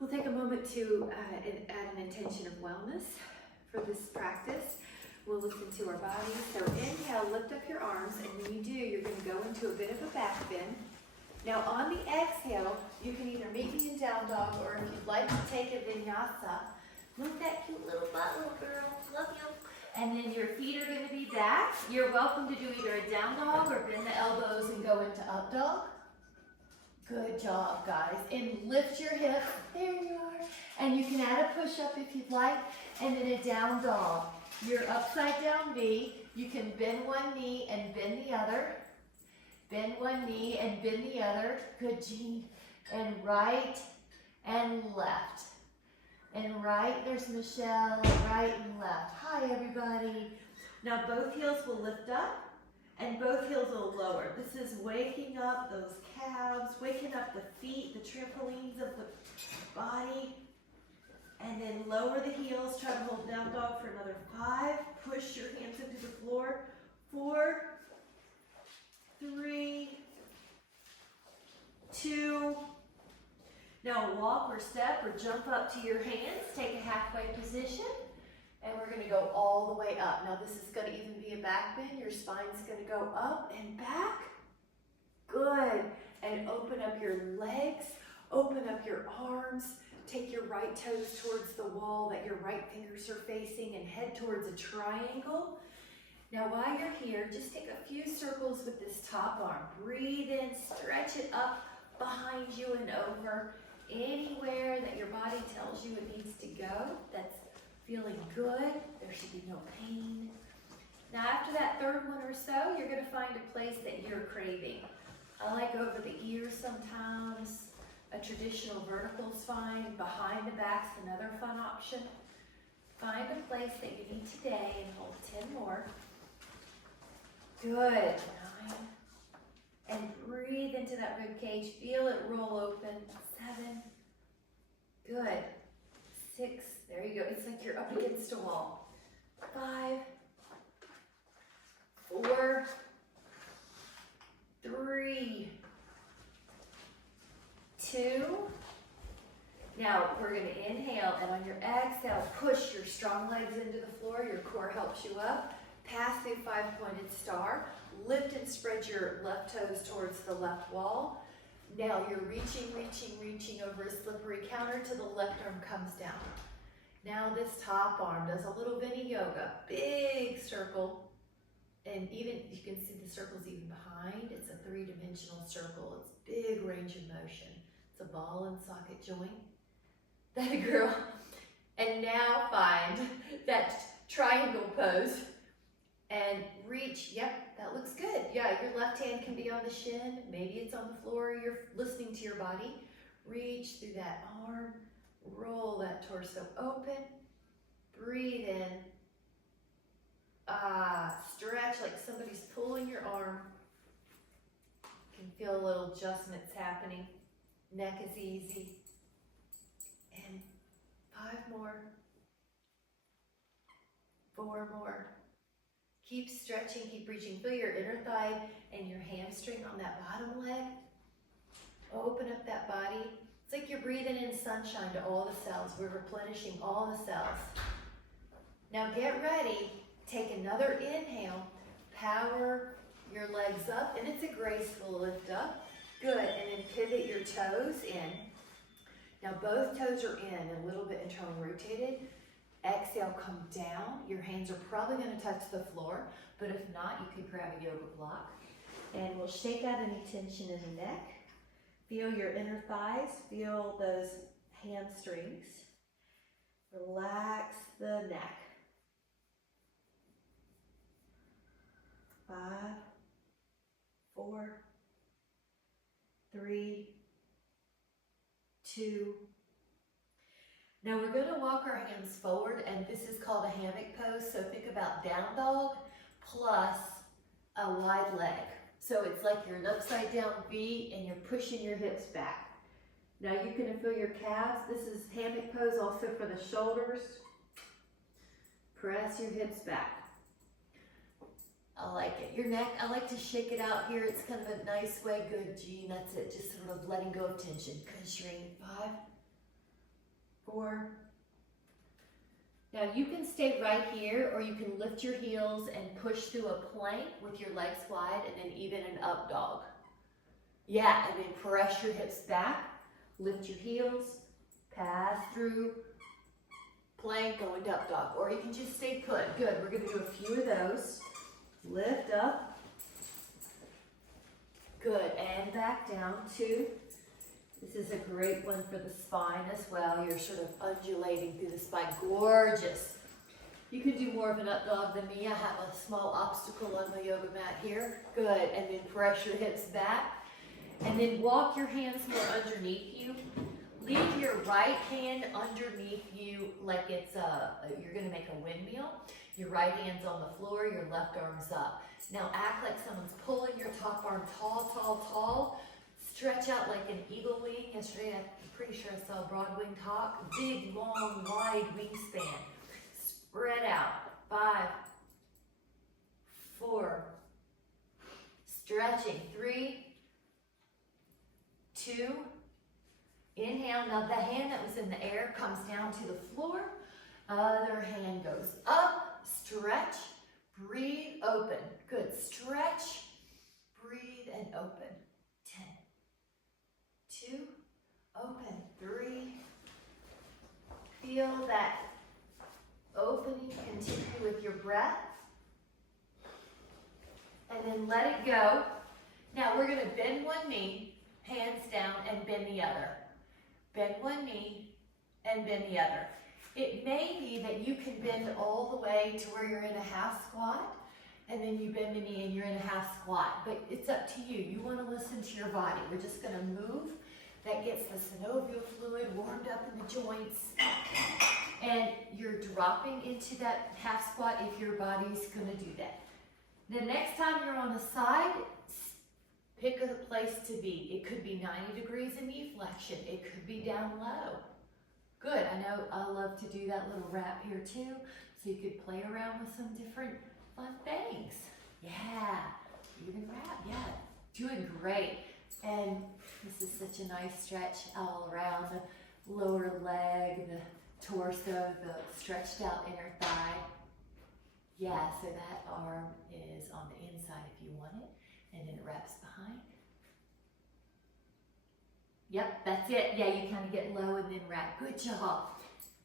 We'll take a moment to add an intention of wellness for this practice. We'll listen to our body. So inhale, lift up your arms, and when you do, you're going to go into a bit of a back bend. Now on the exhale, you can either meet me in down dog, or if you'd like to take a vinyasa, move that cute little butt, little girl, love you. And then your feet are going to be back. You're welcome to do either a down dog or bend the elbows and go into up dog. Good job, guys. And lift your hips. There you are. And you can add a push-up if you'd like. And then a down dog. Your upside down V. You can bend one knee and bend the other. Bend one knee and bend the other. Good, Jean. And right and left. And right, there's Michelle. Right and left. Hi, everybody. Now both heels will lift up. And both heels will lower. This is waking up those calves, waking up the feet, the trampolines of the body. And then lower the heels. Try to hold down dog for another 5. Push your hands into the floor. 4, 3, 2. Now walk or step or jump up to your hands. Take a halfway position. And we're going to go all the way up. Now this is going to even be a back bend. Your spine's going to go up and back. Good. And open up your legs. Open up your arms. Take your right toes towards the wall that your right fingers are facing and head towards a triangle. Now while you're here, just take a few circles with this top arm. Breathe in, stretch it up behind you and over. Anywhere that your body tells you it needs to go. That's feeling good. There should be no pain. Now after that third one or so, you're going to find a place that you're craving. I like over the ears sometimes. A traditional vertical spine. Behind the back's another fun option. Find a place that you need today and hold 10 more. Good. 9. And breathe into that rib cage. Feel it roll open. 7. Good. 6. There you go. It's like you're up against a wall. 5, 4, 3, 2. Now we're going to inhale, and on your exhale, push your strong legs into the floor. Your core helps you up. Pass through 5-pointed star. Lift and spread your left toes towards the left wall. Now you're reaching over a slippery counter till the left arm comes down. Now this top arm does a little vinyasa, big circle, and even you can see the circles even behind. It's a 3-dimensional circle. It's big range of motion. It's a ball and socket joint. That girl. And now find that triangle pose and reach. Yep, that looks good. Yeah, your left hand can be on the shin. Maybe it's on the floor. You're listening to your body. Reach through that arm. Roll that torso open. Breathe in. Stretch like somebody's pulling your arm. You can feel a little adjustments happening. Neck is easy. And 5 more. 4 more. Keep stretching, keep reaching. Feel your inner thigh and your hamstring on that bottom leg. Open up that body. It's like you're breathing in sunshine to all the cells. We're replenishing all the cells. Now get ready. Take another inhale. Power your legs up, and it's a graceful lift up. Good, and then pivot your toes in. Now both toes are in, a little bit internally rotated. Exhale, come down. Your hands are probably going to touch the floor, but if not, you could grab a yoga block. And we'll shake out any tension in the neck. Feel your inner thighs, feel those hamstrings. Relax the neck. 5, 4, 3, 2. Now we're going to walk our hands forward, and this is called a hammock pose. So think about down dog plus a wide leg. So it's like you're an upside down V and you're pushing your hips back. Now you can feel your calves. This is hammock pose also for the shoulders. Press your hips back. I like it. Your neck, I like to shake it out here. It's kind of a nice way. Good, Jean. That's it. Just sort of letting go of tension. Good, Shreen. 5, 4. Now you can stay right here, or you can lift your heels and push through a plank with your legs wide, and then even an up dog. Yeah, and then press your hips back, lift your heels, pass through, plank, go into up dog. Or you can just stay put. Good, we're gonna do a few of those. Lift up. Good, and back down, 2. This is a great one for the spine as well. You're sort of undulating through the spine. Gorgeous. You can do more of an up dog than me. I have a small obstacle on my yoga mat here. Good, and then press your hips back. And then walk your hands more underneath you. Leave your right hand underneath you like it's you're gonna make a windmill. Your right hand's on the floor, your left arm's up. Now act like someone's pulling your top arm tall, tall, tall. Stretch out like an eagle wing. Yesterday, I'm pretty sure I saw a broad wing hawk. Big, long, wide wingspan. Spread out. 5, 4. Stretching. 3, 2. Inhale. Now the hand that was in the air comes down to the floor. Other hand goes up. Stretch. Breathe. Open. Good. Stretch. Breathe and open. 10. 2, open, 3, feel that opening, continue with your breath, and then let it go. Now we're going to bend one knee, hands down, and bend the other. Bend one knee and bend the other. It may be that you can bend all the way to where you're in a half squat, and then you bend the knee and you're in a half squat, but it's up to you. You want to listen to your body. We're just going to move. That gets the synovial fluid warmed up in the joints. And you're dropping into that half squat if your body's gonna do that. The next time you're on the side, pick a place to be. It could be 90 degrees in knee flexion. It could be down low. Good, I know I love to do that little wrap here too, so you could play around with some different fun things. Yeah, even wrap, yeah, doing great. And this is such a nice stretch all around the lower leg, the torso, the stretched out inner thigh. Yeah, so that arm is on the inside if you want it, and then it wraps behind. Yep, that's it. Yeah, you kind of get low and then wrap. Good job.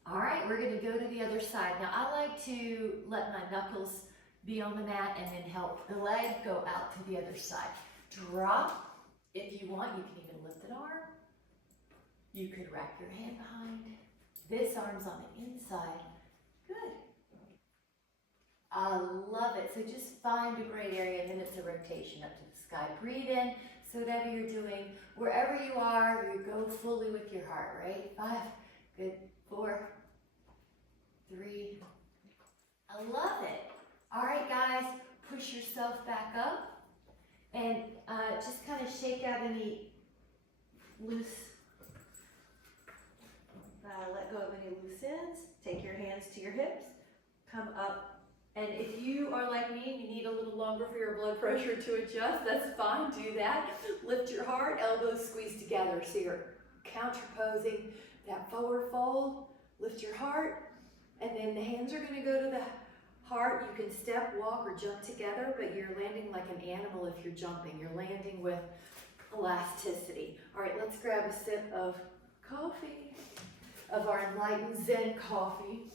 All right, we're going to go to the other side. Now, I like to let my knuckles be on the mat and then help the leg go out to the other side. Drop. If you want, you can even lift an arm. You could wrap your hand behind. This arm's on the inside. Good. I love it. So just find a great area, and then it's a rotation up to the sky. Breathe in. So whatever you're doing, wherever you are, you go fully with your heart, right? 5, good, 4, 3. I love it. All right, guys, push yourself back up. And just kind of shake out any loose, let go of any loose ends. Take your hands to your hips, come up. And if you are like me and you need a little longer for your blood pressure to adjust, that's fine, do that. Lift your heart, elbows squeeze together. So you're counterposing that forward fold. Lift your heart, and then the hands are gonna go to the heart. You can step, walk, or jump together, but you're landing like an animal if you're jumping. You're landing with elasticity. All right, let's grab a sip of coffee, of our enlightened Zen coffee.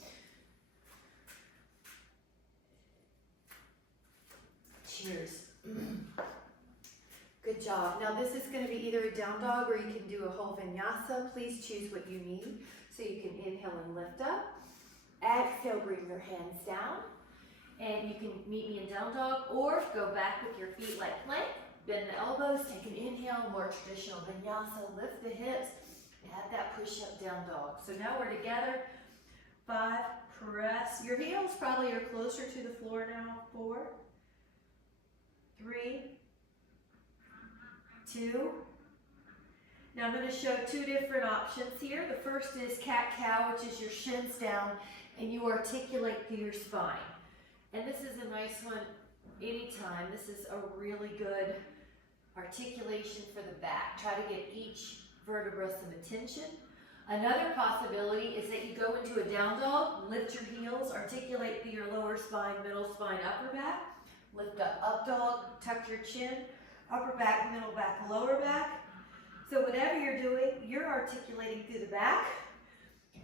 Cheers. Good job. Now this is going to be either a down dog or you can do a whole vinyasa. Please choose what you need. So you can inhale and lift up. Exhale, bring your hands down. And you can meet me in down dog or go back with your feet like plank. Bend the elbows, take an inhale, more traditional vinyasa. Lift the hips, add that push-up down dog. So now we're together. 5, press. Your heels probably are closer to the floor now. 4, 3, 2. Now I'm going to show 2 different options here. The first is cat-cow, which is your shins down and you articulate through your spine. And this is a nice one anytime. This is a really good articulation for the back. Try to get each vertebra some attention. Another possibility is that you go into a down dog, lift your heels, articulate through your lower spine, middle spine, upper back. Lift up dog, tuck your chin, upper back, middle back, lower back. So whatever you're doing, you're articulating through the back,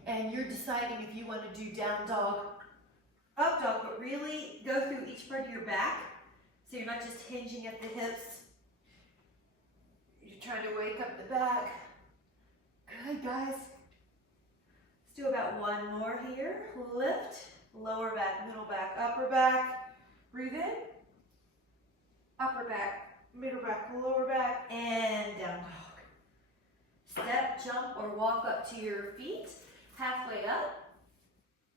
and you're deciding if you want to do down dog, up dog, but really go through each part of your back. So you're not just hinging at the hips. You're trying to wake up the back. Good, guys. Let's do about one more here. Lift, lower back, middle back, upper back. Breathe in. Upper back, middle back, lower back, and down dog. Step, jump, or walk up to your feet, halfway up.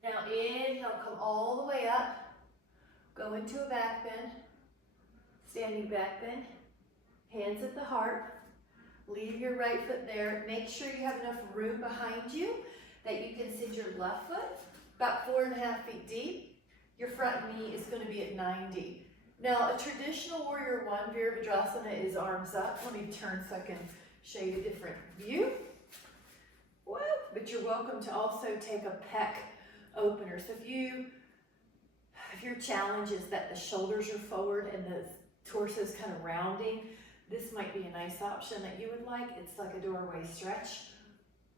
Now inhale, come all the way up. Go into a back bend, standing back bend, hands at the heart. Leave your right foot there. Make sure you have enough room behind you that you can send your left foot about 4.5 feet deep. Your front knee is going to be at 90. Now, a traditional warrior one, Virabhadrasana, is arms up. Let me turn so I can show you a different view. Woo! But you're welcome to also take a pec opener. So if your challenge is that the shoulders are forward and the torso is kind of rounding, this might be a nice option that you would like. It's like a doorway stretch.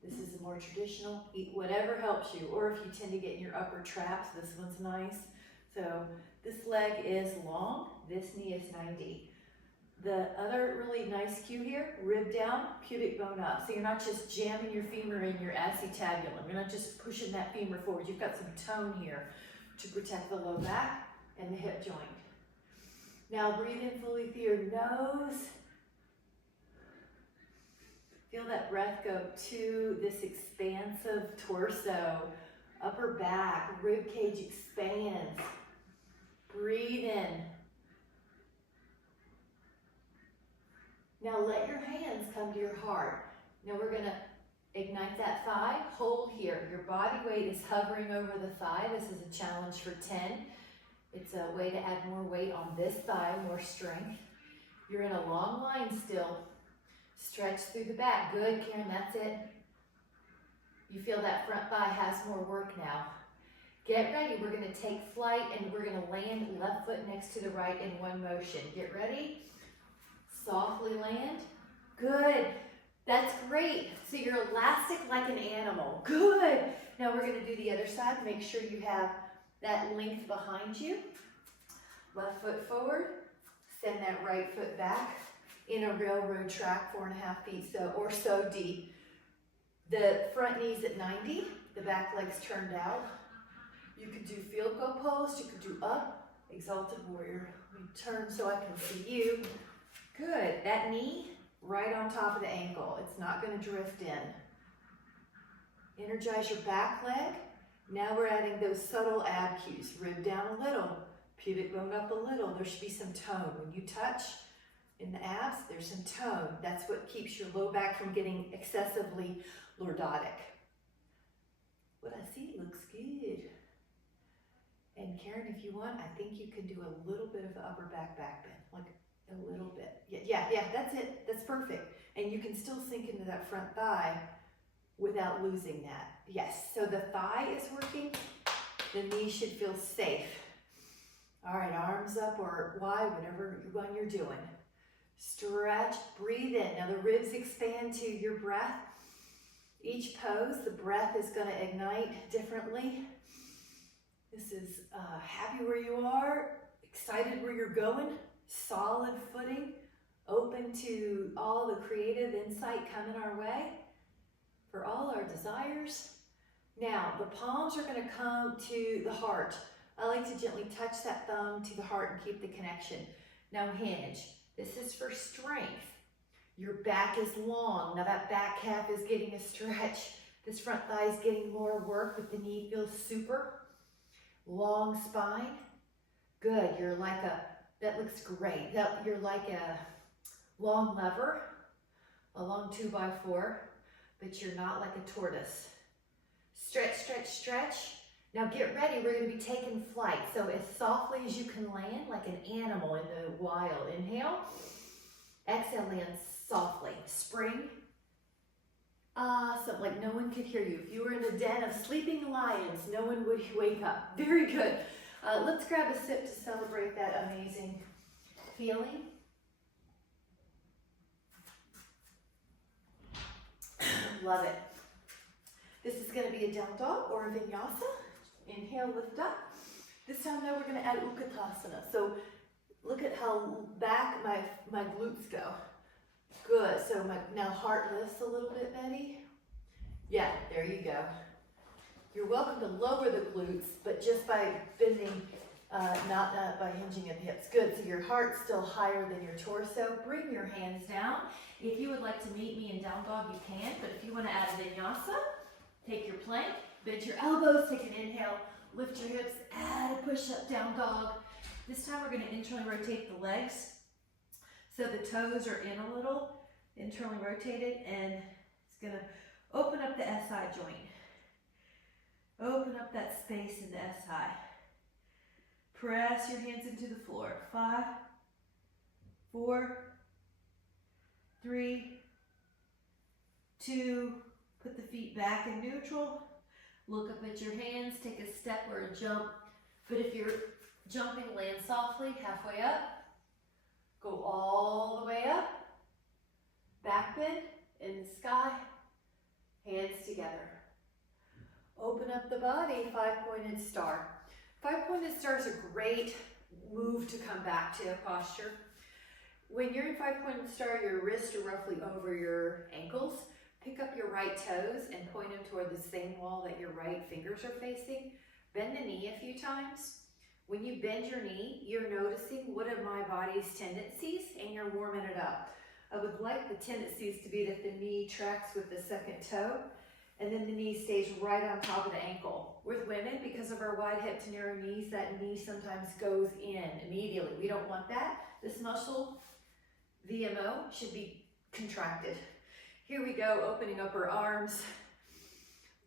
This is a more traditional. Eat whatever helps you. Or if you tend to get in your upper traps, this one's nice. So this leg is long, this knee is 90. The other really nice cue here, rib down, pubic bone up. So you're not just jamming your femur in your acetabulum. You're not just pushing that femur forward. You've got some tone here to protect the low back and the hip joint. Now breathe in fully through your nose. Feel that breath go to this expansive torso, upper back, rib cage expands. Breathe in. Now let your hands come to your heart. Now we're going to ignite that thigh. Hold here. Your body weight is hovering over the thigh. This is a challenge for 10. It's a way to add more weight on this thigh, more strength. You're in a long line still. Stretch through the back. Good, Karen, that's it. You feel that front thigh has more work now. Get ready, we're gonna take flight and we're gonna land left foot next to the right in one motion. Get ready, softly land. Good, that's great. So you're elastic like an animal. Good. Now we're gonna do the other side. Make sure you have that length behind you. Left foot forward, send that right foot back in a railroad track, 4.5 feet or so deep. The front knee's at 90, the back leg's turned out. You could do field goal pose, you could do up, exalted warrior. Let me turn so I can see you. Good, that knee right on top of the ankle. It's not gonna drift in. Energize your back leg. Now we're adding those subtle ab cues. Rib down a little, pubic bone up a little. There should be some tone. When you touch in the abs, there's some tone. That's what keeps your low back from getting excessively lordotic. What I see looks good. And Karen, if you want, I think you can do a little bit of the upper back bend, like a little bit. Yeah, that's it. That's perfect. And you can still sink into that front thigh without losing that. Yes, so the thigh is working. The knee should feel safe. All right, arms up or wide, whatever one you're doing. Stretch, breathe in. Now the ribs expand to your breath. Each pose, the breath is going to ignite differently. This is happy where you are, excited where you're going, solid footing, open to all the creative insight coming our way for all our desires. Now, the palms are going to come to the heart. I like to gently touch that thumb to the heart and keep the connection. Now hinge. This is for strength. Your back is long. Now that back calf is getting a stretch. This front thigh is getting more work, but the knee feels super. Long spine. Good. You're like that looks great. You're like a long lever, a long 2x4, but you're not like a tortoise. Stretch, stretch, stretch. Now get ready. We're going to be taking flight. So as softly as you can land, like an animal in the wild. Inhale. Exhale, land softly. Spring. Awesome, like no one could hear you. If you were in a den of sleeping lions, no one would wake up. Very good. Let's grab a sip to celebrate that amazing feeling. Love it. This is going to be a down dog or a vinyasa. Inhale, lift up. This time though, we're going to add Utkatasana. So look at how back my glutes go. Good. So now heart lifts a little bit, Betty. Yeah, there you go. You're welcome to lower the glutes, but just by bending, not by hinging at the hips. Good. So your heart's still higher than your torso. Bring your hands down. If you would like to meet me in down dog, you can. But if you want to add a vinyasa, take your plank, bend your elbows, take an inhale, lift your hips, add a push-up down dog. This time we're going to internally rotate the legs so the toes are in a little, internally rotated, and it's going to open up the SI joint. Open up that space in the SI. Press your hands into the floor. 5, 4, 3, 2, put the feet back in neutral. Look up at your hands, take a step or a jump. But if you're jumping, land softly, halfway up. Go all the way up. Back bend in the sky. Hands together. Open up the body, 5-pointed star. 5-pointed star is a great move to come back to posture. When you're in 5-pointed star, your wrists are roughly over your ankles. Pick up your right toes and point them toward the same wall that your right fingers are facing. Bend the knee a few times. When you bend your knee, you're noticing what are my body's tendencies and you're warming it up. I would like the tendencies to be that the knee tracks with the second toe and then the knee stays right on top of the ankle. With women, because of our wide hip to narrow knees, that knee sometimes goes in immediately. We don't want that. This muscle, VMO, should be contracted. Here we go, opening up our arms.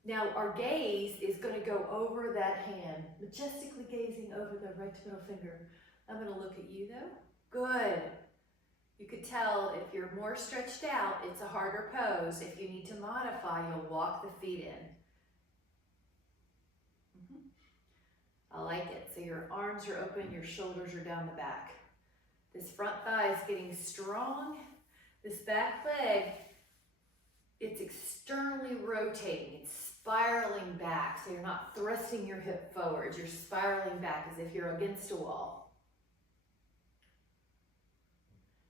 Now our gaze is going to go over that hand, majestically gazing over the right middle finger. I'm going to look at you though. Good. You could tell if you're more stretched out, it's a harder pose. If you need to modify, you'll walk the feet in. I like it. So your arms are open, your shoulders are down the back. This front thigh is getting strong. This back leg, it's externally rotating. It's spiraling back. So you're not thrusting your hip forward. You're spiraling back as if you're against a wall.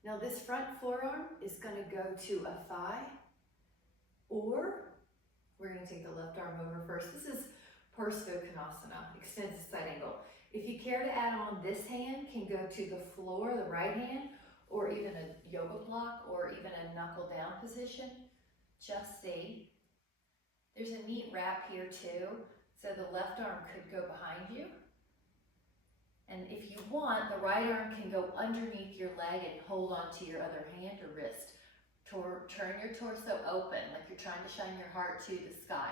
Now this front forearm is going to go to a thigh, or we're going to take the left arm over first. This is Parsvakonasana, extended side angle. If you care to add on, this hand can go to the floor, the right hand, or even a yoga block, or even a knuckle down position. Just see. There's a neat wrap here too, so the left arm could go behind you. And if you want, the right arm can go underneath your leg and hold on to your other hand or wrist. Turn your torso open, like you're trying to shine your heart to the sky.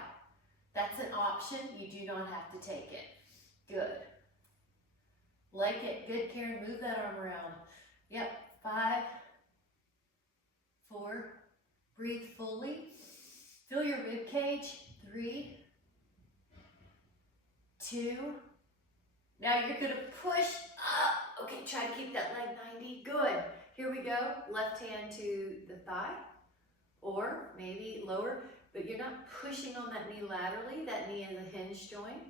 That's an option. You do not have to take it. Good. Like it. Good, Karen. Move that arm around. Yep. 5, 4. Breathe fully. Feel your rib cage. 3, 2. Now you're going to push up. Okay, try to keep that leg 90. Good. Here we go. Left hand to the thigh, or maybe lower, but you're not pushing on that knee laterally. That knee is a hinge joint.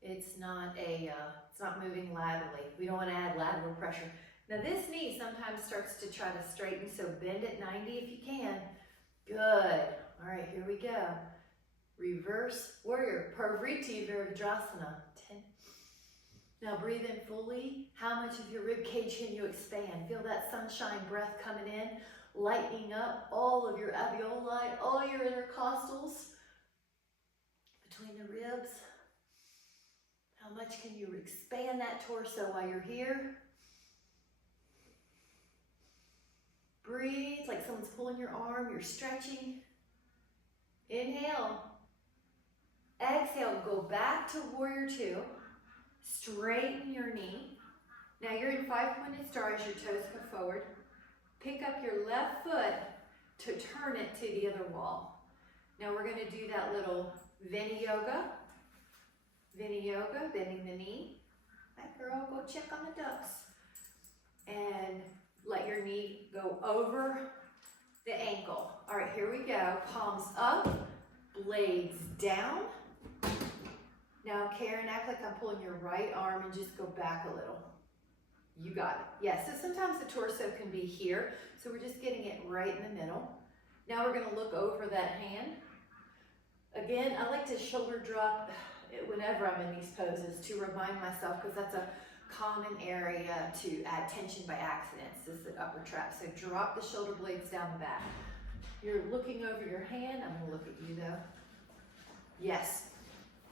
It's not moving laterally. We don't want to add lateral pressure. Now this knee sometimes starts to try to straighten, so bend at 90 if you can. Good. All right, here we go. Reverse warrior, Parvriti Virabhadrasana. 10. Now breathe in fully. How much of your rib cage can you expand? Feel that sunshine breath coming in, lightening up all of your alveoli, all your intercostals between the ribs. How much can you expand that torso while you're here? Breathe like someone's pulling your arm, you're stretching. Inhale. Exhale, go back to warrior 2. Straighten your knee. Now you're in 5-pointed star as your toes come forward. Pick up your left foot to turn it to the other wall. Now we're gonna do that little Vini yoga, bending the knee. That girl, go check on the ducks. And let your knee go over the ankle. All right, here we go. Palms up, blades down. Now, Karen, act like I'm pulling your right arm and just go back a little. You got it. Yeah, so sometimes the torso can be here, so we're just getting it right in the middle. Now we're gonna look over that hand. Again, I like to shoulder drop whenever I'm in these poses to remind myself, because that's a common area to add tension by accident, is the upper trap. So drop the shoulder blades down the back. You're looking over your hand. I'm gonna look at you though. Yes,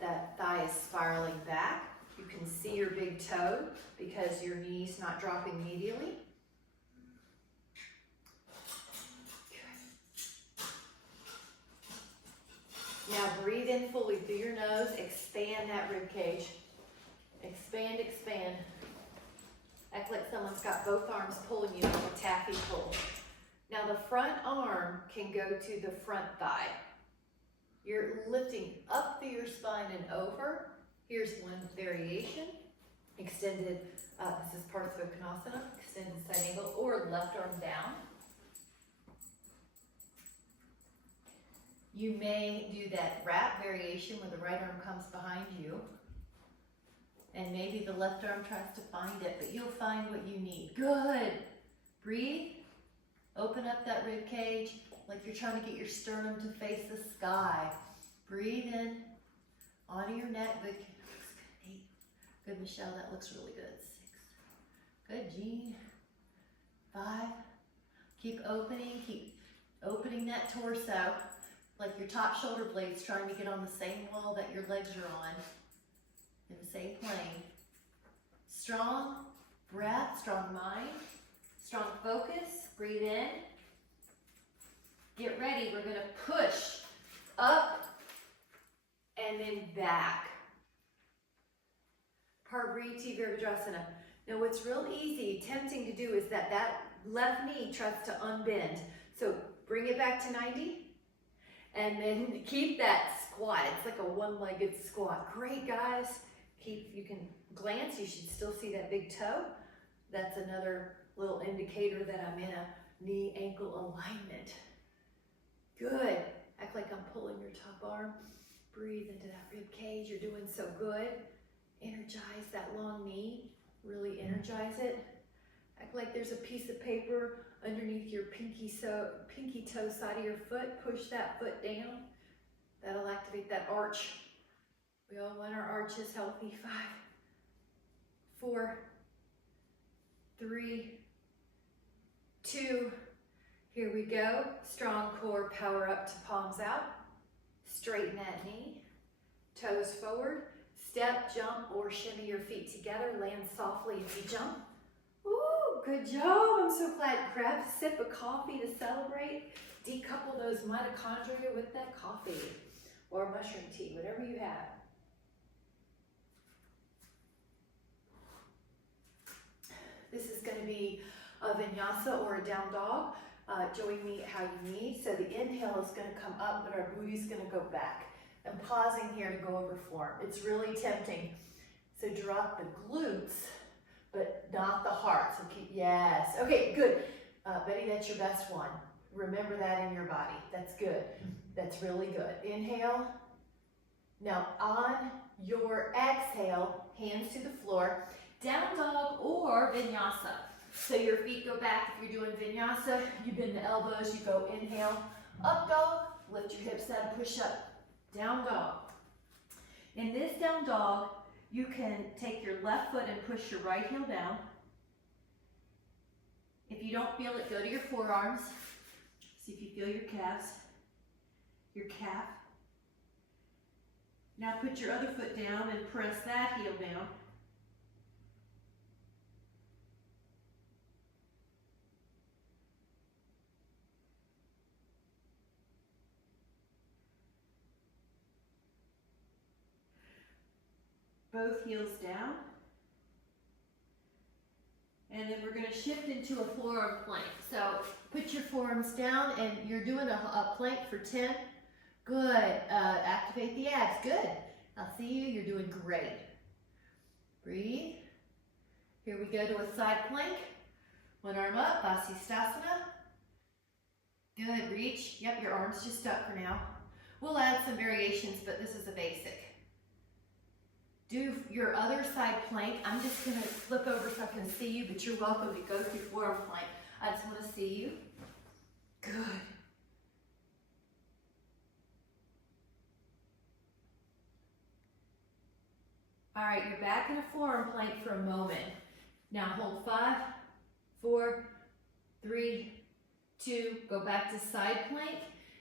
that thigh is spiraling back. You can see your big toe because your knee's not dropping medially. Now breathe in fully through your nose, expand that rib cage. Expand, expand. Act like someone's got both arms pulling you like a taffy pull. Now the front arm can go to the front thigh. You're lifting up through your spine and over. Here's one variation. Extended, this is Partha-Konasana, extended side angle, or left arm down. You may do that wrap variation where the right arm comes behind you. And maybe the left arm tries to find it, but you'll find what you need. Good. Breathe. Open up that rib cage like you're trying to get your sternum to face the sky. Breathe in. Onto your neck. Good. Looks good. 8. Good, Michelle. That looks really good. 6. Good, Jean. 5. Keep opening that torso like your top shoulder blades trying to get on the same wall that your legs are on. In the same plane. Strong breath, strong mind, strong focus. Breathe in. Get ready. We're going to push up and then back. Parvriti Virabhadrasana. Now what's real easy, tempting to do is that left knee tries to unbend. So bring it back to 90 and then keep that squat. It's like a one-legged squat. Great, guys. You can glance, you should still see that big toe. That's another little indicator that I'm in a knee-ankle alignment. Good. Act like I'm pulling your top arm. Breathe into that rib cage. You're doing so good. Energize that long knee. Really energize it. Act like there's a piece of paper underneath your pinky toe side of your foot. Push that foot down. That'll activate that arch. We all want our arches healthy. 5, 4, 3, 2. Here we go. Strong core, power up to palms out. Straighten that knee. Toes forward. Step, jump, or shimmy your feet together. Land softly if you jump. Ooh, good job. I'm so glad. Grab a sip of coffee to celebrate. Decouple those mitochondria with that coffee or mushroom tea, whatever you have. This is going to be a vinyasa or a down dog. Join me how you need. So the inhale is going to come up, but our booty is going to go back. I'm pausing here to go over form. It's really tempting. So drop the glutes, but not the heart. So keep, yes. Okay, good. Betty, that's your best one. Remember that in your body. That's good. That's really good. Inhale. Now on your exhale, hands to the floor. Down dog or vinyasa. So your feet go back. If you're doing vinyasa, you bend the elbows, you go inhale, up dog, lift your hips up, push up, down dog. In this down dog, you can take your left foot and push your right heel down. If you don't feel it, go to your forearms. See if you feel your calves, your calf. Now put your other foot down and press that heel down. Both heels down. And then we're going to shift into a forearm plank. So put your forearms down and you're doing a plank for 10. Good. Activate the abs. Good. I'll see you. You're doing great. Breathe. Here we go to a side plank. One arm up, Vasisthasana. Good, reach. Yep, your arm's just stuck for now. We'll add some variations, but this is a basic. Do your other side plank. I'm just gonna flip over so I can see you, but you're welcome to go through forearm plank. I just wanna see you. Good. All right, you're back in a forearm plank for a moment. Now hold 5, 4, 3, 2, go back to side plank.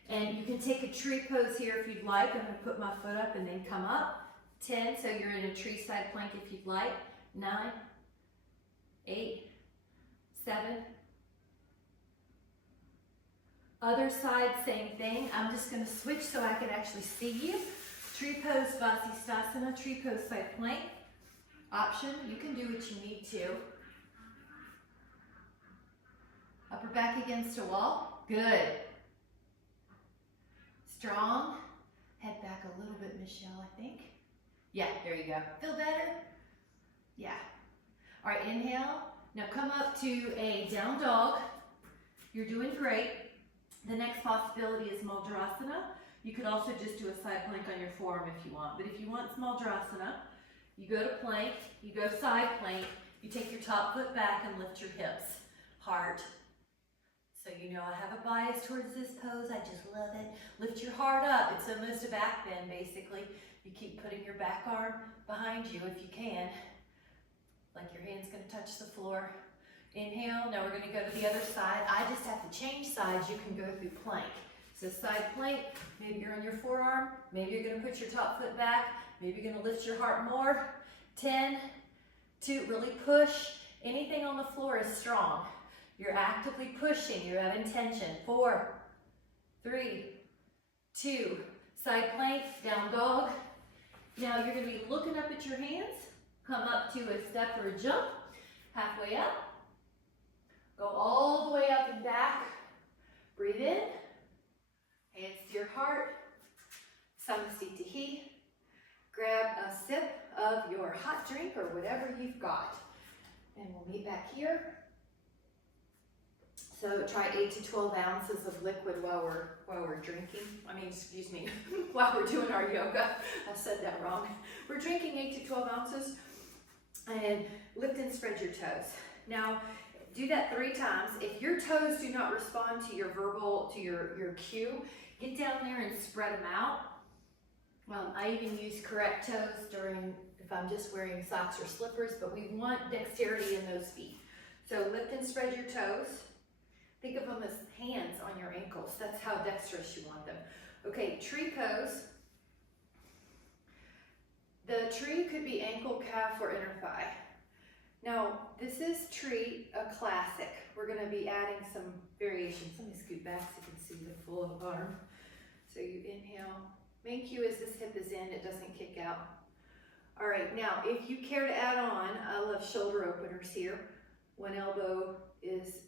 And you can take a tree pose here if you'd like. I'm gonna put my foot up and then come up. 10, so you're in a tree side plank if you'd like. 9, 8, 7. Other side, same thing. I'm just gonna switch so I can actually see you. Tree pose, Vasisthasana, tree pose, side plank. Option, you can do what you need to. Upper back against a wall, good. Strong, head back a little bit, Michelle, I think. Yeah, there you go. Feel better? Yeah. All right, inhale. Now come up to a down dog. You're doing great. The next possibility is Mudrasana. You could also just do a side plank on your forearm if you want. But if you want Mudrasana, you go to plank, you go side plank, you take your top foot back and lift your hips. Heart. So you know I have a bias towards this pose. I just love it. Lift your heart up. It's almost a back bend, basically. You keep putting your back arm behind you if you can. Like your hand's gonna touch the floor. Inhale, now we're gonna go to the other side. I just have to change sides. You can go through plank. So side plank, maybe you're on your forearm, maybe you're gonna put your top foot back, maybe you're gonna lift your heart more. 10, 2, really push. Anything on the floor is strong. You're actively pushing, you have intention. 4, 3, 2, side plank, down dog. Now you're gonna be looking up at your hands, come up to a step or a jump, halfway up, go all the way up and back, breathe in, hands to your heart, Samastitihi, grab a sip of your hot drink or whatever you've got, and we'll meet back here. So try 8 to 12 ounces of liquid while we're drinking. While we're doing our yoga. I said that wrong. We're drinking 8 to 12 ounces, and lift and spread your toes. Now, do that 3 times. If your toes do not respond to your your cue, get down there and spread them out. I even use correct toes if I'm just wearing socks or slippers, but we want dexterity in those feet. So lift and spread your toes. Think of them as hands on your ankles. That's how dexterous you want them. Okay, tree pose. The tree could be ankle, calf, or inner thigh. Now, this is tree, a classic. We're gonna be adding some variations. Let me scoot back so you can see the full arm. So you inhale. Main cue is this hip is in, it doesn't kick out. All right, now, if you care to add on, I love shoulder openers here. One elbow is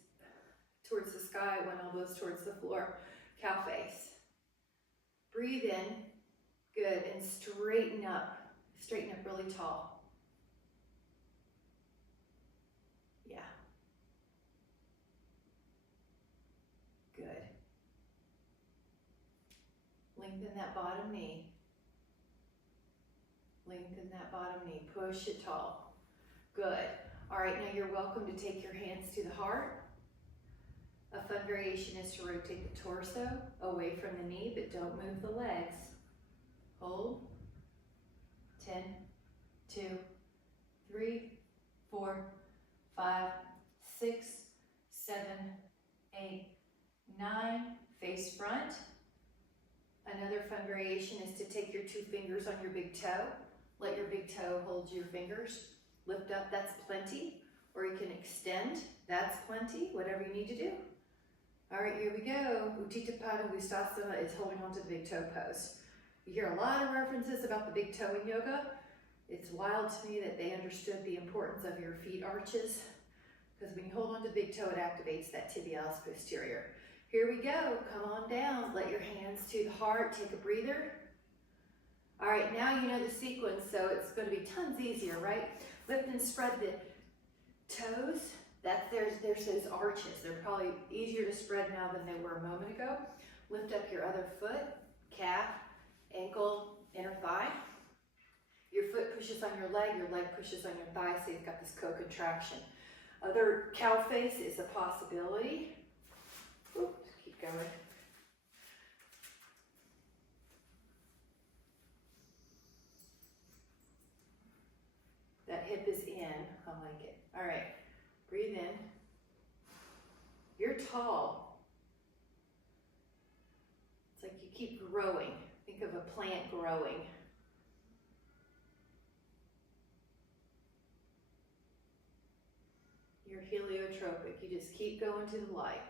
towards the sky, one elbow is towards the floor. Cow face. Breathe in, good, and straighten up really tall. Yeah. Good. Lengthen that bottom knee. Lengthen that bottom knee, push it tall. Good. All right, now you're welcome to take your hands to the heart. A fun variation is to rotate the torso away from the knee, but don't move the legs. Hold. 10, 2, 3, 4, 5, 6, 7, 8, 9. Face front. Another fun variation is to take your 2 fingers on your big toe. Let your big toe hold your fingers. Lift up, that's plenty. Or you can extend, that's plenty, whatever you need to do. All right, here we go. Uttita Pada Visthasana is holding on to the big toe pose. You hear a lot of references about the big toe in yoga. It's wild to me that they understood the importance of your feet arches, because when you hold on to the big toe, it activates that tibialis posterior. Here we go. Come on down. Let your hands to the heart. Take a breather. All right, now you know the sequence, so it's going to be tons easier, right? Lift and spread the toes. There's those arches. They're probably easier to spread now than they were a moment ago. Lift up your other foot, calf, ankle, inner thigh. Your foot pushes on your leg pushes on your thigh, so you've got this co-contraction. Other cow face is a possibility. Ooh, keep going. That hip is in. I like it. All right, breathe in. You're tall. It's like you keep growing. Think of a plant growing. You're heliotropic. You just keep going to the light.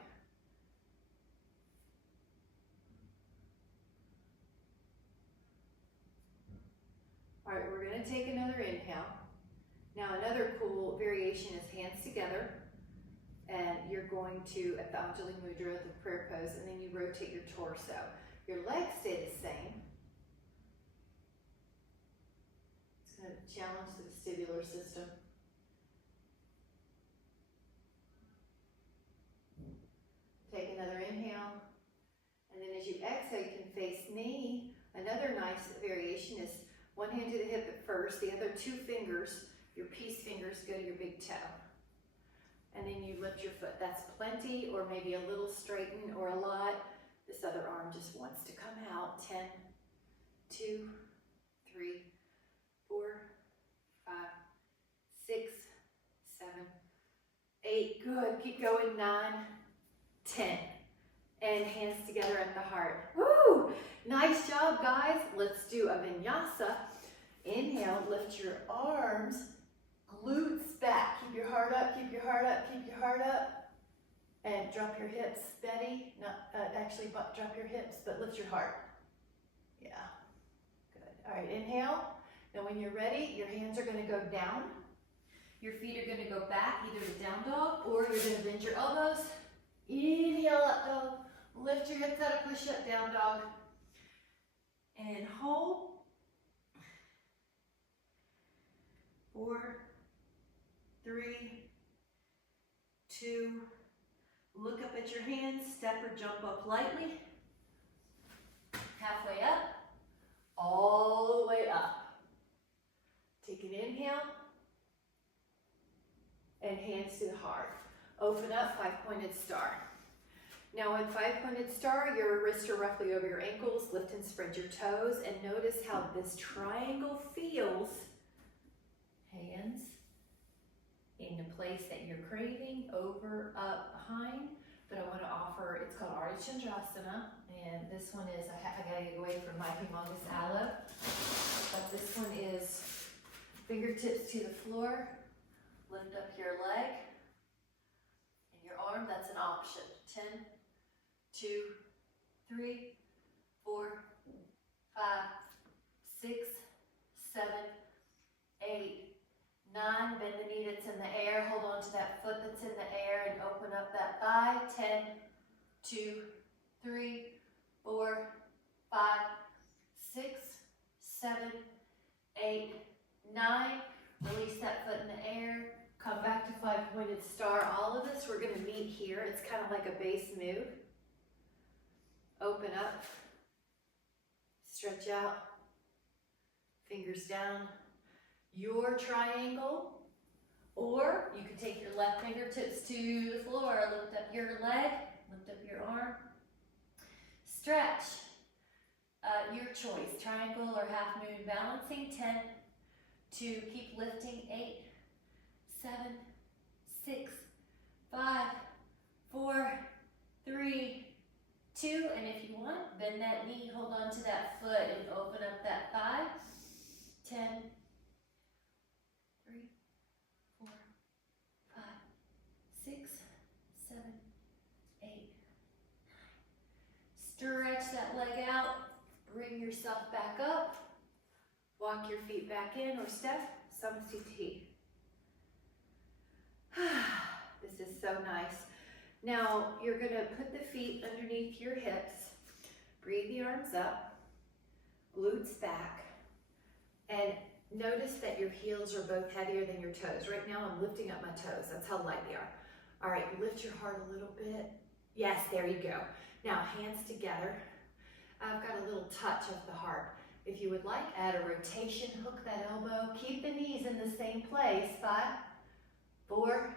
All right, we're going to take another inhale. Now another cool variation is hands together, and you're going to, at the Anjali Mudra, the prayer pose, and then you rotate your torso. Your legs stay the same. It's going to challenge the vestibular system. Take another inhale, and then as you exhale, you can face me. Another nice variation is one hand to the hip at first, the other two fingers, your peace fingers, go to your big toe. And then you lift your foot. That's plenty, or maybe a little straighten, or a lot. This other arm just wants to come out. 10, 2, 3, 4, 5, 6, 7, 8. Good. Keep going. 9, 10. And hands together at the heart. Woo! Nice job, guys. Let's do a vinyasa. Inhale, lift your arms, glutes back. Keep your heart up, keep your heart up, keep your heart up. And drop your hips, Betty. Drop your hips, but lift your heart. Yeah, good. All right, inhale. Now when you're ready, your hands are gonna go down. Your feet are gonna go back, either to down dog, or you're gonna bend your elbows. Inhale, up dog. Lift your hips out of push-up, down dog. And hold. 4, 3, 2, look up at your hands, step or jump up lightly. Halfway up, all the way up. Take an inhale, and hands to the heart. Open up, 5-pointed star. Now in 5-pointed star, your wrists are roughly over your ankles. Lift and spread your toes, and notice how this triangle feels. Hands in the place that you're craving, over, up, behind. But I want to offer, it's called Ardha Chandrasana, and this one is, I gotta get away from my humongous aloe, but this one is fingertips to the floor, lift up your leg, and your arm, that's an option. 10, 2, 3, 4, 5, 6, 7, 8, 9, bend the knee that's in the air, hold on to that foot that's in the air and open up that thigh. 10, 2, 3, 4, 5, 6, 7, 8, 9. Release that foot in the air, come back to 5-pointed star. All of this, we're gonna meet here. It's kind of like a base move. Open up, stretch out, fingers down. Your triangle, or you can take your left fingertips to the floor, lift up your leg, lift up your arm, stretch, your choice, triangle or half moon balancing. 10, 2, keep lifting. 8, 7, 6, 5, 4, 3, 2, and if you want, bend that knee, hold on to that foot and open up that thigh. 10, 3, 4, 5, 6, 7, 8, 9. Stretch that leg out, bring yourself back up, walk your feet back in or step, Samastiti. This is so nice. Now you're gonna put the feet underneath your hips, breathe the arms up, glutes back, and notice that your heels are both heavier than your toes. Right now I'm lifting up my toes, that's how light they are. All right, lift your heart a little bit. Yes, there you go. Now hands together. I've got a little touch of the heart. If you would like, add a rotation, hook that elbow, keep the knees in the same place. 5, 4,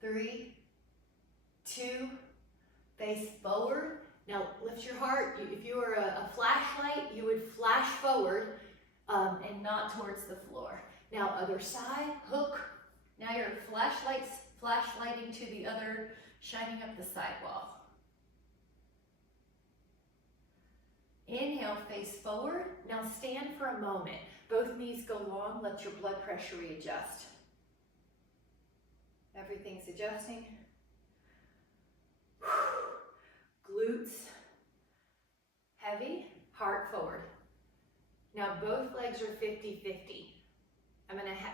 3, 2, face forward. Now lift your heart. If you were a flashlight, you would flash forward and not towards the floor. Now other side, hook. Now your flashlighting to the other, shining up the sidewall. Inhale, face forward. Now stand for a moment. Both knees go long, let your blood pressure readjust. Everything's adjusting. Glutes heavy, heart forward. Now both legs are 50-50.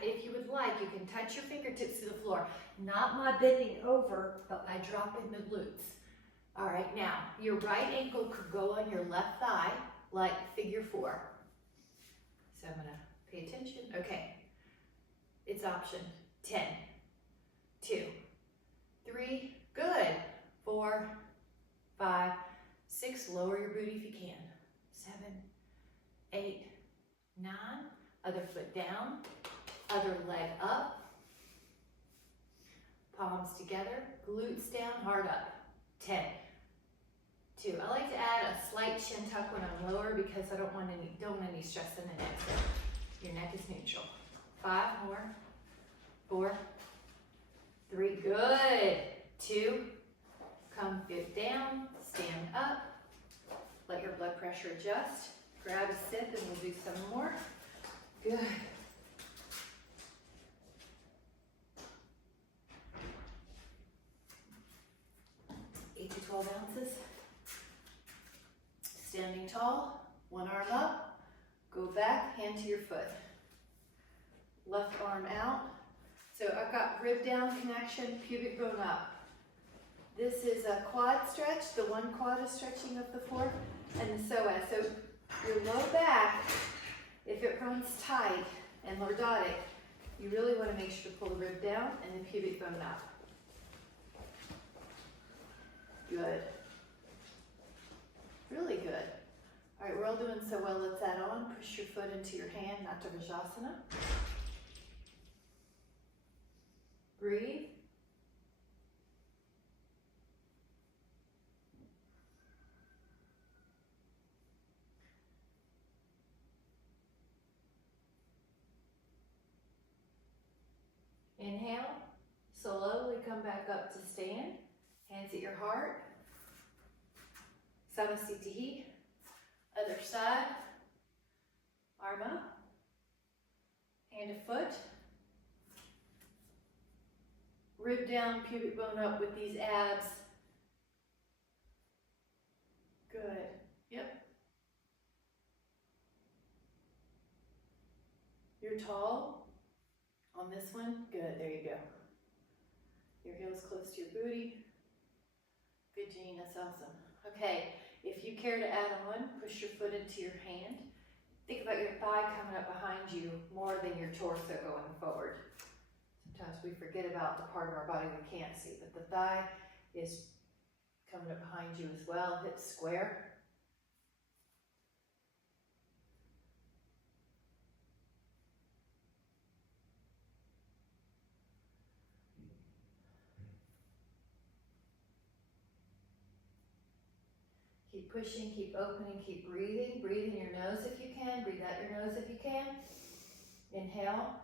If you would like, you can touch your fingertips to the floor. Not my bending over, but I drop in the glutes. All right, now your right ankle could go on your left thigh, like figure 4. So I'm gonna pay attention. Okay, it's option 10, 2, 3, good. 4, 5, 6, lower your booty if you can. 7, 8, 9, other foot down, other leg up, palms together, glutes down, heart up. 10, 2. I like to add a slight chin tuck when I'm lower because I don't want any stress in the neck. So your neck is neutral. 5 more. 4, 3, good. 2, come fit down, stand up. Let your blood pressure adjust. Grab a sip and we'll do some more. Good. 8 to 12 ounces. Standing tall, one arm up, go back, hand to your foot. Left arm out. So I've got rib down connection, pubic bone up. This is a quad stretch. The one quad is stretching up the floor, and the psoas. So your low back, if it runs tight and lordotic, you really want to make sure to pull the rib down and the pubic bone up. Good. Really good. All right, we're all doing so well. Let's add on. Push your foot into your hand, Master Trainer. Breathe. Inhale. Slowly come back up to stand. Hands at your heart. Samasthiti. Other side. Arm up. Hand to foot. Rib down, pubic bone up with these abs. Good. Yep. You're tall on this one. Good. There you go. Your heel's close to your booty. Good, Jean. That's awesome. Okay. If you care to add on, push your foot into your hand. Think about your thigh coming up behind you more than your torso going forward. Sometimes we forget about the part of our body we can't see, but the thigh is coming up behind you as well. Hips square. Keep pushing, keep opening, keep breathing. Breathe in your nose if you can. Breathe out your nose if you can. Inhale.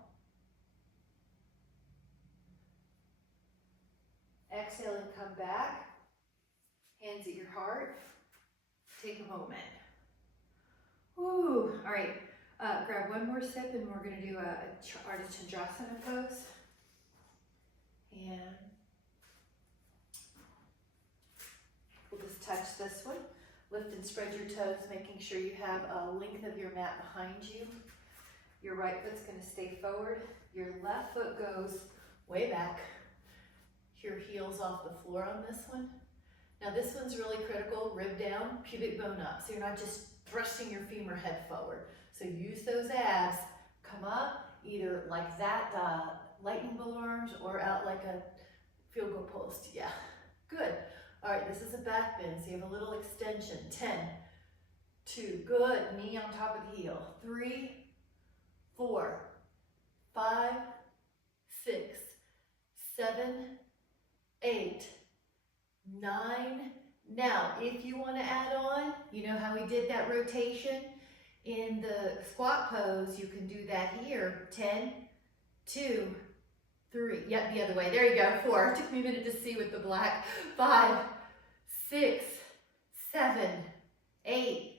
Exhale and come back. Hands at your heart. Take a moment. Woo. All right. Grab one more sip and we're going to do a Ardha Chandrasana pose. And we'll just touch this one. Lift and spread your toes, making sure you have a length of your mat behind you. Your right foot's going to stay forward. Your left foot goes way back. your heels off the floor on this one. Now this one's really critical, rib down, pubic bone up. So you're not just thrusting your femur head forward. So use those abs, come up, either like that, lightning bolt arms, or out like a field goal post. Yeah, good. All right, this is a back bend, so you have a little extension. 10, 2, good, knee on top of the heel. 3, 4, 5, 6, 7, 8, 9. Now, if you want to add on, you know how we did that rotation in the squat pose, you can do that here. 10, 2, 3, yep, the other way. There you go. 4, took me a minute to see with the black. 5, 6, 7, 8,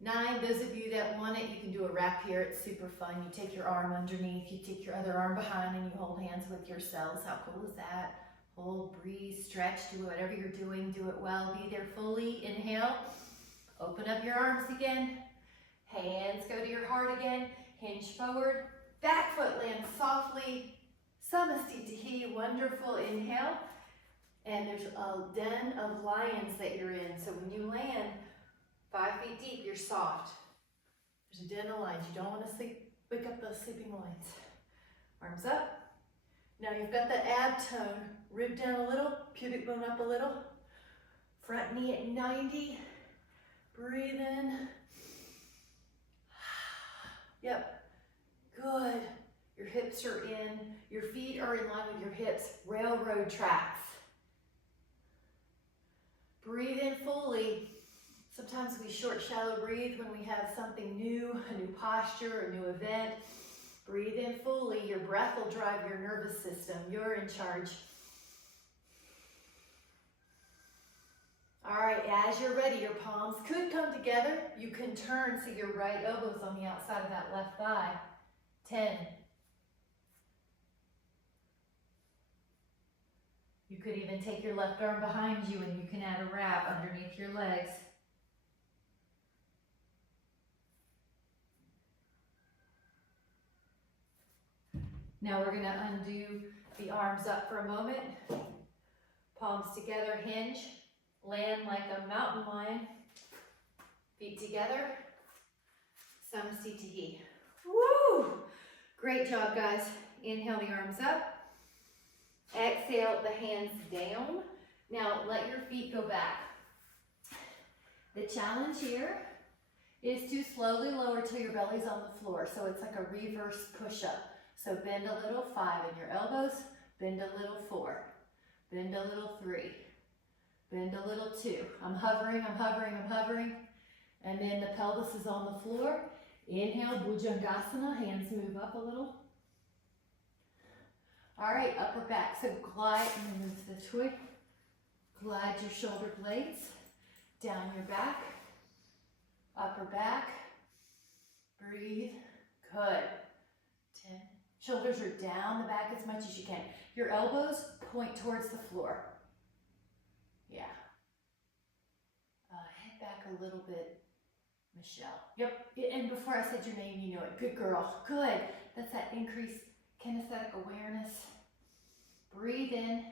9. Those of you that want it, you can do a wrap here. It's super fun. You take your arm underneath, you take your other arm behind, and you hold hands with yourselves. How cool is that? Hold, breathe, stretch, do whatever you're doing, do it well, be there fully. Inhale, open up your arms again. Hands go to your heart again. Hinge forward, back foot lands softly. Samastitihi, wonderful. Inhale. And there's a den of lions that you're in. So when you land 5 feet deep, you're soft. There's a den of lions. You don't want to wake up those sleeping lions. Arms up. Now you've got that ab tone. Rib down a little, pubic bone up a little. Front knee at 90. Breathe in. Yep, good. Your hips are in. Your feet are in line with your hips. Railroad tracks. Breathe in fully. Sometimes we short, shallow breathe when we have something new, a new posture, a new event. Breathe in fully. Your breath will drive your nervous system. You're in charge. All right, as you're ready, your palms could come together. You can turn so your right elbow's on the outside of that left thigh. 10. You could even take your left arm behind you and you can add a wrap underneath your legs. Now we're gonna undo the arms up for a moment. Palms together, hinge. Land like a mountain lion. Feet together. Samastitihi. Woo! Great job, guys. Inhale the arms up. Exhale the hands down. Now let your feet go back. The challenge here is to slowly lower till your belly's on the floor. So it's like a reverse push-up. So bend a little, 5 in your elbows. Bend a little, 4. Bend a little, 3. Bend a little, 2. I'm hovering, I'm hovering, I'm hovering. And then the pelvis is on the floor. Inhale, Bhujangasana, hands move up a little. All right, upper back. So glide, and then move this way. Glide your shoulder blades down your back. Upper back. Breathe. Good. 10. Shoulders are down the back as much as you can. Your elbows point towards the floor. Yeah. Head back a little bit, Michelle. Yep. And before I said your name, you know it. Good girl. Good. That's that increased kinesthetic awareness. Breathe in.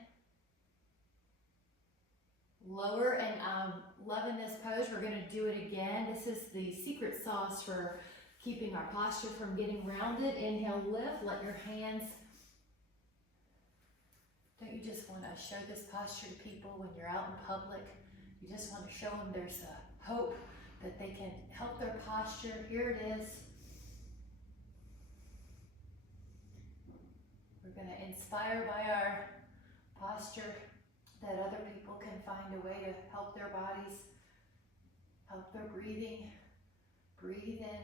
Lower, and loving this pose. We're going to do it again. This is the secret sauce for keeping our posture from getting rounded. Inhale, lift. Let your hands. Don't you just want to show this posture to people when you're out in public? You just want to show them there's a hope that they can help their posture. Here it is. We're going to inspire by our posture that other people can find a way to help their bodies, help their breathing. Breathe in,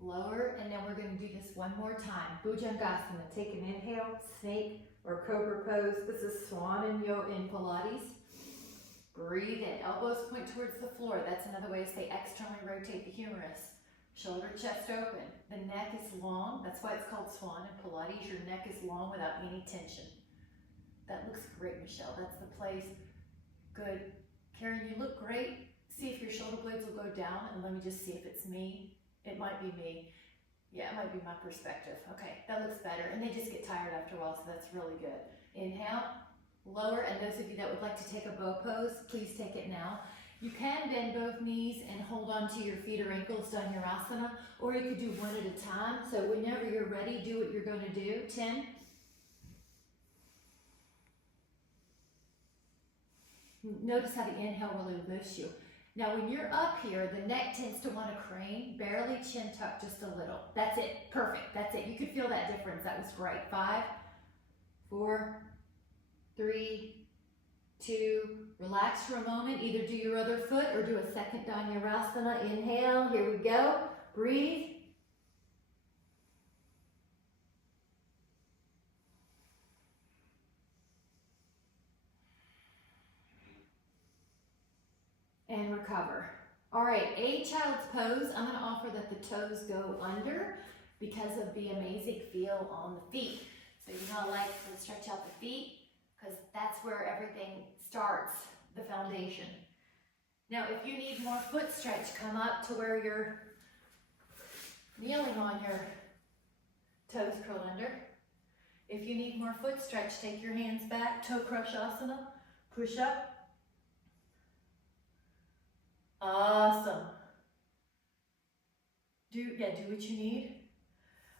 lower, and then we're going to do this one more time. Bhujangasana. Take an inhale, snake or cobra pose. This is Swan in Yoga in Pilates. Breathe in. Elbows point towards the floor. That's another way to say externally rotate the humerus. Shoulder, chest open. The neck is long. That's why it's called Swan in Pilates. Your neck is long without any tension. That looks great, Michelle. That's the place. Good. Karen, you look great. See if your shoulder blades will go down, and let me just see if it's me. It might be me. Yeah, it might be my perspective. Okay, that looks better. And they just get tired after a while, so that's really good. Inhale, lower, and those of you that would like to take a bow pose, please take it now. You can bend both knees and hold on to your feet or ankles, Dhanurasana, or you could do one at a time. So whenever you're ready, do what you're going to do. 10. Notice how the inhale really lifts you. Now when you're up here, the neck tends to want to crane, barely chin tuck just a little. That's it, perfect, that's it. You could feel that difference, that was great. 5, 4, 3, 2, relax for a moment. Either do your other foot or do a second Dhanurasana. Inhale, here we go, breathe. And recover. All right, a child's pose. I'm going to offer that the toes go under because of the amazing feel on the feet. So you know, I like to stretch out the feet because that's where everything starts, the foundation. Now, if you need more foot stretch, come up to where you're kneeling on your toes curl under. If you need more foot stretch, take your hands back, toe crushasana, push up. Awesome. Do what you need.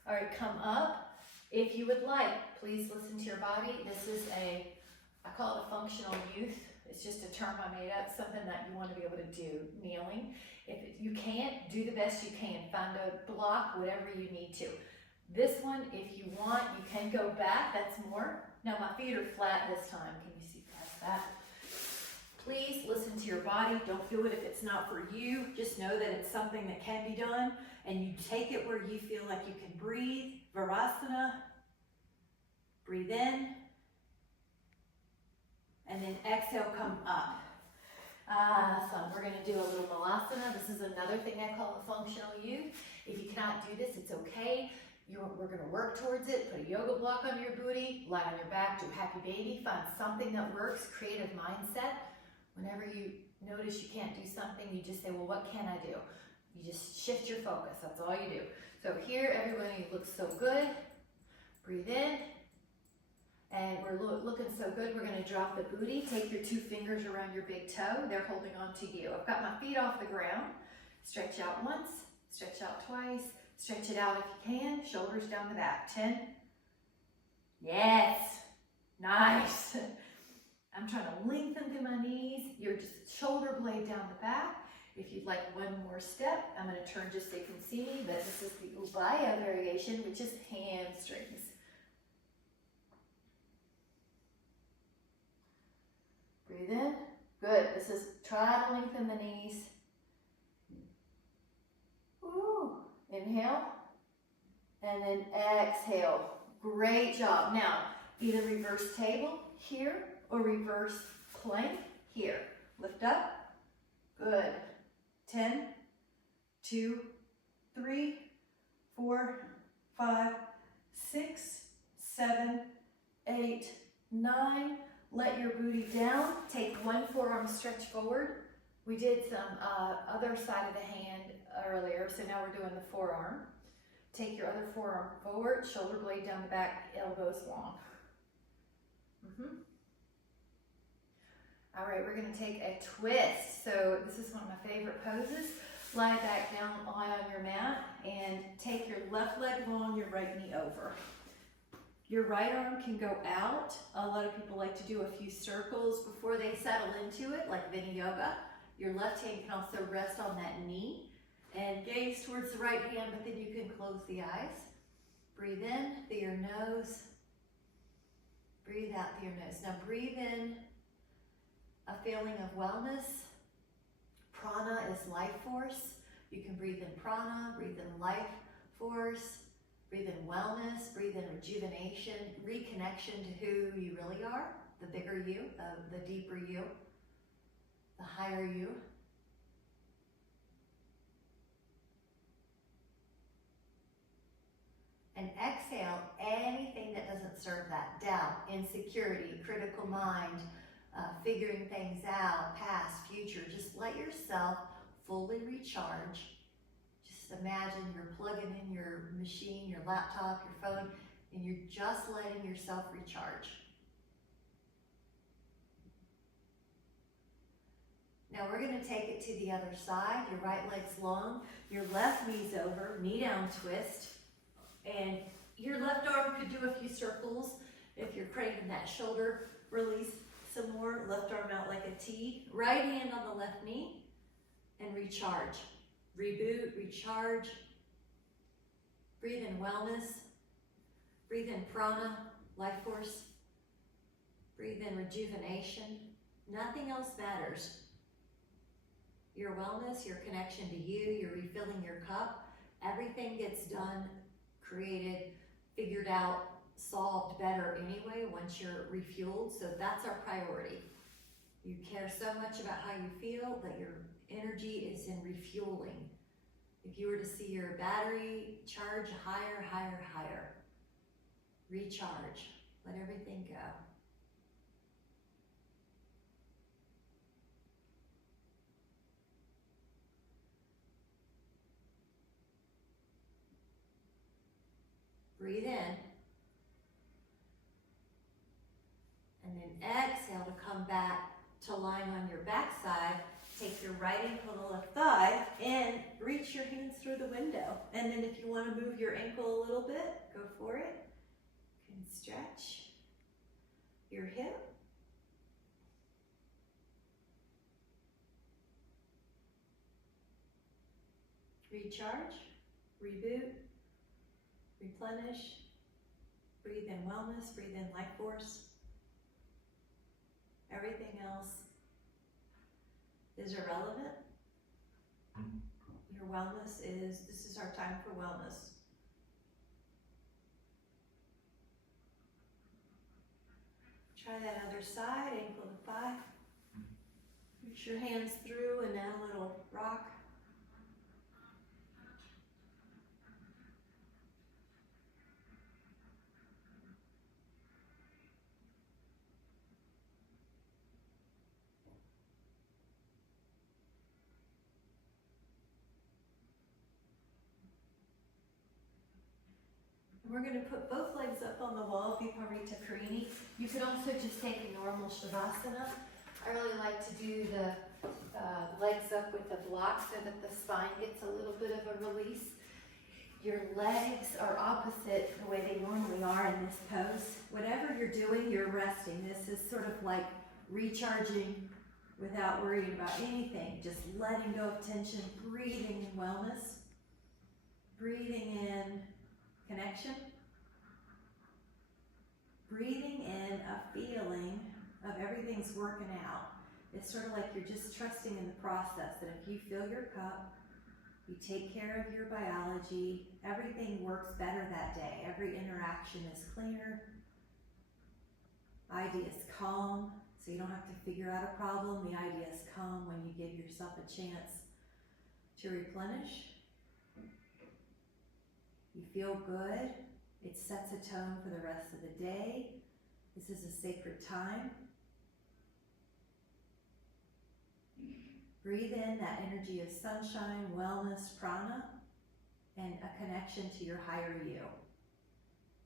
All right, come up. If you would like, please listen to your body. This is I call it a functional youth. It's just a term I made up, something that you want to be able to do, kneeling. If you can't, do the best you can. Find a block, whatever you need to. This one, if you want, you can go back. That's more. Now my feet are flat this time. Can you see past that? Please listen to your body. Don't do it if it's not for you. Just know that it's something that can be done, and you take it where you feel like you can breathe. Virasana. Breathe in. And then exhale, come up. Awesome. We're going to do a little malasana. This is another thing I call a functional youth. If you cannot do this, it's okay. We're going to work towards it. Put a yoga block on your booty. Lie on your back. Do happy baby. Find something that works. Creative mindset. Whenever you notice you can't do something, you just say, well, what can I do? You just shift your focus. That's all you do. So here, everybody looks so good. Breathe in. And we're looking so good, we're going to drop the booty. Take your 2 fingers around your big toe. They're holding on to you. I've got my feet off the ground. Stretch out once, stretch out twice. Stretch it out if you can. Shoulders down the back. 10. Yes. Nice. I'm trying to lengthen through my knees. Your just shoulder blade down the back. If you'd like one more step, I'm going to turn just so you can see me, but this is the Ubaya variation, which is hamstrings. Breathe in. Good. This is try to lengthen the knees. Woo. Inhale. And then exhale. Great job. Now, either reverse table here or reverse plank here. Lift up. Good. 10, 2, 3, 4, 5, 6, 7, 8, 9. Let your booty down. Take one forearm stretch forward. We did some other side of the hand earlier, so now we're doing the forearm. Take your other forearm forward, shoulder blade down the back, elbows long. All right, we're going to take a twist. So this is one of my favorite poses. Lie back down, lie on your mat, and take your left leg long, your right knee over. Your right arm can go out. A lot of people like to do a few circles before they settle into it, like Vinyasa. Your left hand can also rest on that knee and gaze towards the right hand, but then you can close the eyes. Breathe in through your nose. Breathe out through your nose. Now breathe in a feeling of wellness. Prana is life force. You can breathe in prana, breathe in life force, breathe in wellness, breathe in rejuvenation, reconnection to who you really are, the bigger you, the deeper you, the higher you. And exhale anything that doesn't serve that. Doubt, insecurity, critical mind, figuring things out, past, future. Just let yourself fully recharge. Just imagine you're plugging in your machine, your laptop, your phone, and you're just letting yourself recharge. Now we're gonna take it to the other side. Your right leg's long, your left knee's over, knee down twist. And your left arm could do a few circles if you're craving that shoulder release some more. Left arm out like a T. Right hand on the left knee and recharge. Reboot, recharge. Breathe in wellness. Breathe in prana, life force. Breathe in rejuvenation. Nothing else matters. Your wellness, your connection to you, you're refilling your cup. Everything gets done, created, figured out, solved better anyway once you're refueled. So that's our priority. You care so much about how you feel that your energy is in refueling. If you were to see your battery charge higher, higher, higher, recharge, let everything go. Breathe in, and then exhale to come back to lying on your backside. Take your right ankle to the left thigh and reach your hands through the window. And then if you want to move your ankle a little bit, go for it. You can stretch your hip. Recharge, reboot, replenish, breathe in wellness, breathe in life force. Everything else is irrelevant. Your wellness is, this is our time for wellness. Try that other side, ankle to thigh. Reach your hands through and now a little rock. We're going to put both legs up on the wall, Viparita Karini. You could also just take a normal Shavasana. I really like to do the legs up with the block so that the spine gets a little bit of a release. Your legs are opposite the way they normally are in this pose. Whatever you're doing, you're resting. This is sort of like recharging without worrying about anything. Just letting go of tension, breathing in wellness, breathing in connection, breathing in a feeling of everything's working out. It's sort of like you're just trusting in the process that if you fill your cup, you take care of your biology, everything works better that day. Every interaction is cleaner. Ideas calm, so you don't have to figure out a problem. The ideas come when you give yourself a chance to replenish. You feel good. It sets a tone for the rest of the day. This is a sacred time. Breathe in that energy of sunshine, wellness, prana, and a connection to your higher you.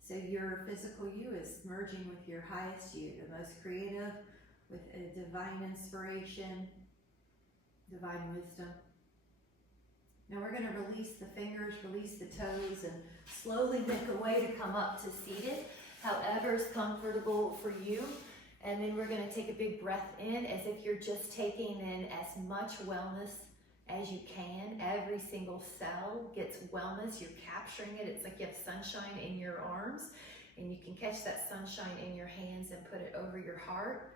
So your physical you is merging with your highest you, the most creative, with a divine inspiration, divine wisdom. Now we're going to release the fingers, release the toes, and slowly make a way to come up to seated, however is comfortable for you. And then we're going to take a big breath in as if you're just taking in as much wellness as you can. Every single cell gets wellness. You're capturing it. It's like you have sunshine in your arms, and you can catch that sunshine in your hands and put it over your heart.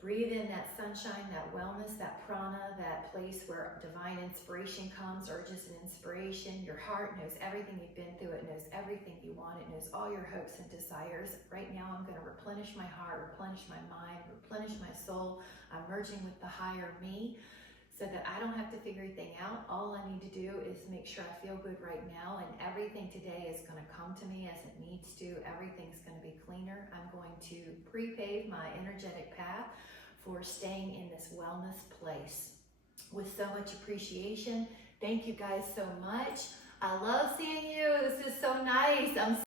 Breathe in that sunshine, that wellness, that prana, that place where divine inspiration comes, or just an inspiration. Your heart knows everything you've been through. It knows everything you want. It knows all your hopes and desires. Right now, I'm going to replenish my heart, replenish my mind, replenish my soul. I'm merging with the higher me so that I don't have to figure anything out. All I need to do is make sure I feel good right now, and everything today is going to come to me as it needs to. Everything's going to be cleaner. I'm going to pre-pave my energetic path for staying in this wellness place with so much appreciation. Thank you guys so much. I love seeing you. This is so nice. I'm